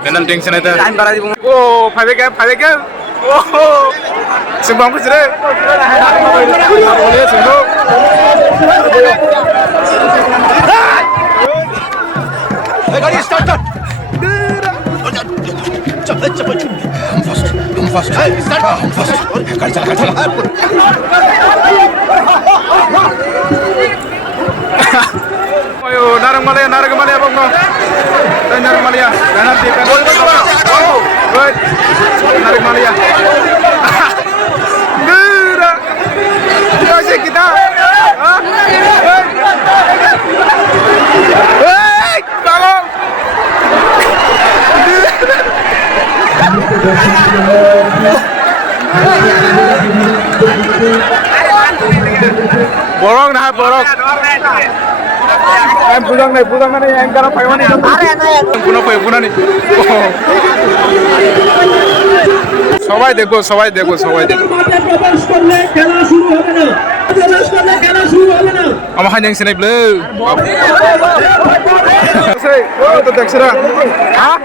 Benar tension itu. Oh, 5 game. Oh, sembang kusre. Boleh sembang. Gari start. Cepat. Fast. Hey, start. Fast. Gari jalan. Ayo, narang Malaya bang no. Narang Malaya, ganar di kan. Good. Narang Malaya. Dura. Jauh kita. Hey, bangun. Borong. Em pulang nih yang karena pakai mana? Pulang nih. সবাই দেখো আমার high দেখছি নাই বলে তো দেখছ না হ্যাঁ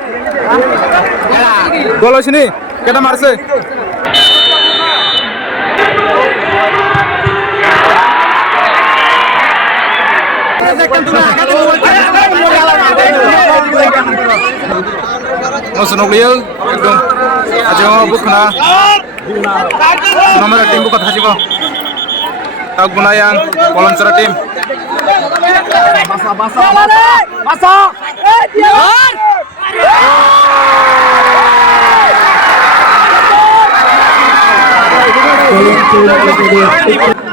গোল হইছে কেটা মারছে Sunok liu, एकदम aja bukna, nomor tim buka haji ko, tak guna yang kolom serah tim. Basa,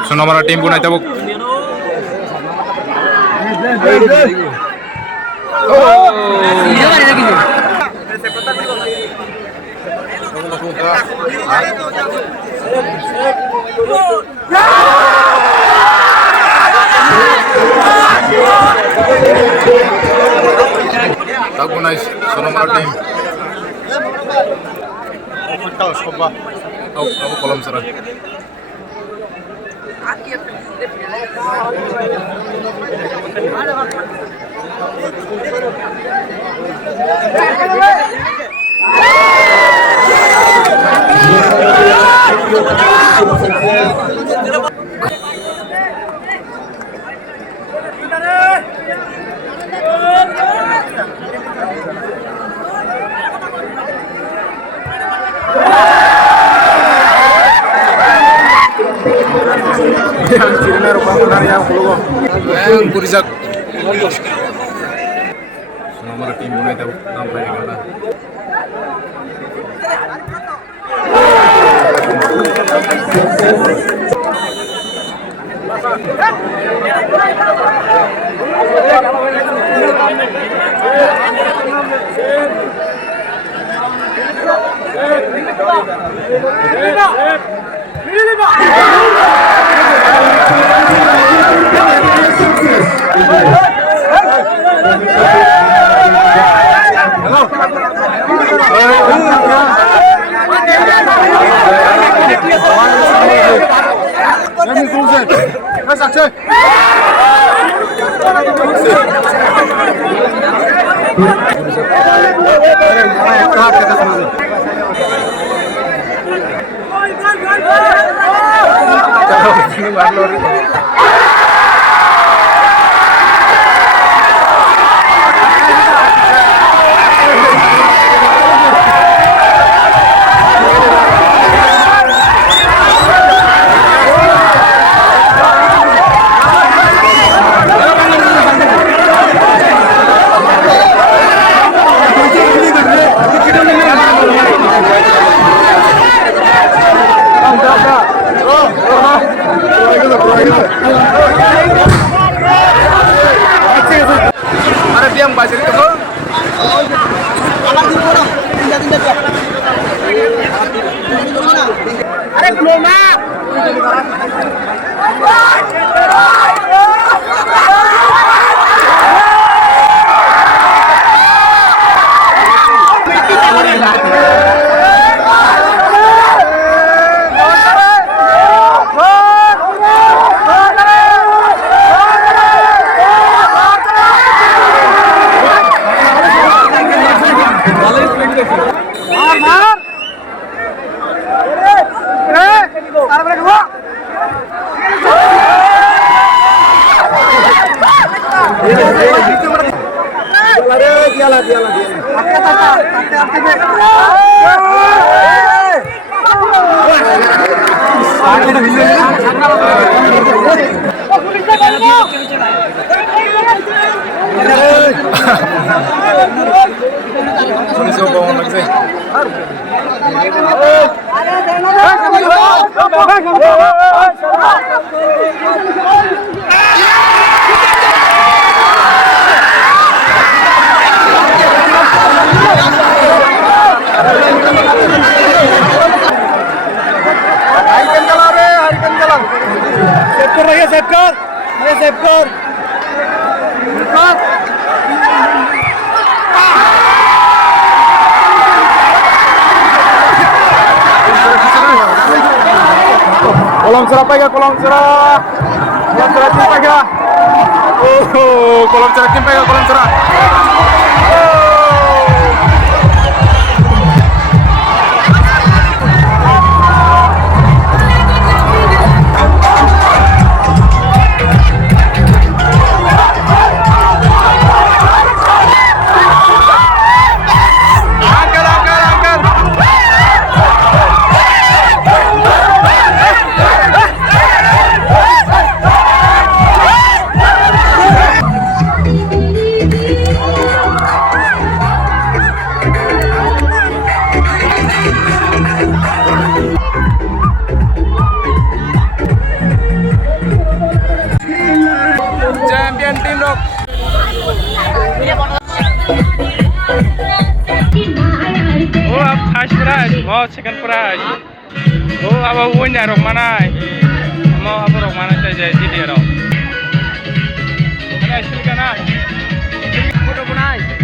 so nomor tim guna itu buk. Aku nice, sono tim. Aku kolom serang. Yang sini bangunan yang keluar. Yang kurizak. Nomor tim mulai tahu sampai mana. Bro. Kolam cerah pega, kolam cerah. Kolam cerah tim pega. Oh, kolam cerah tim pega, kolam cerah. Angkat, angkat, angkat. Champion team dok. Oh, first prize, mau second prize. Oh, apa winner rok mana? Mau apa rok mana saja jadi rok. Mana hasil kana? Foto punai.